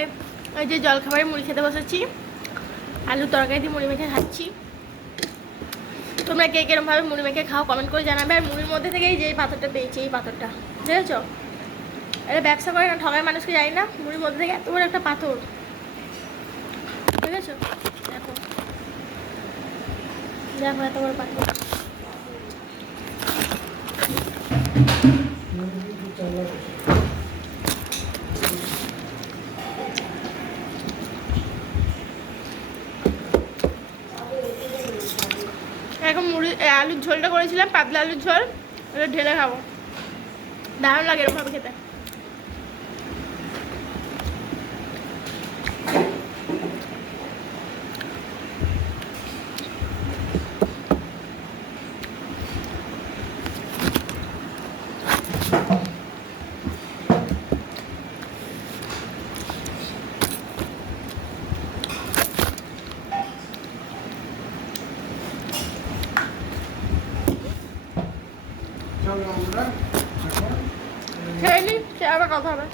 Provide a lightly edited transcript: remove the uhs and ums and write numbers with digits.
সবাই ওই যে জলখাবারে মুড়ি খেতে বসেছি, আলু তরকারি দিয়ে মুড়ি মেখে খাচ্ছি। তোমরা কে কিরমভাবে মুড়ি মেখে খাও কমেন্ট করে জানাবে। আর মুড়ির মধ্যে থেকেই যে পাথরটা পেয়েছি, এই পাথরটা দেখেছো, এটা ব্যবসা করে না, ঠগায় মানুষকে, জানি না। মুড়ির মধ্যে থেকে এত বড় একটা পাথর, দেখেছো, দেখো দেখো এত বড় পাথর। এখন মুড়ি আলুর ঝোলটা করেছিলাম, পাতলা আলুর ঝোল, ওটা ঢেলে খাবো, দারুণ লাগে এরকমভাবে খেতে। খেয়ে নি, সে আবার কথা হবে।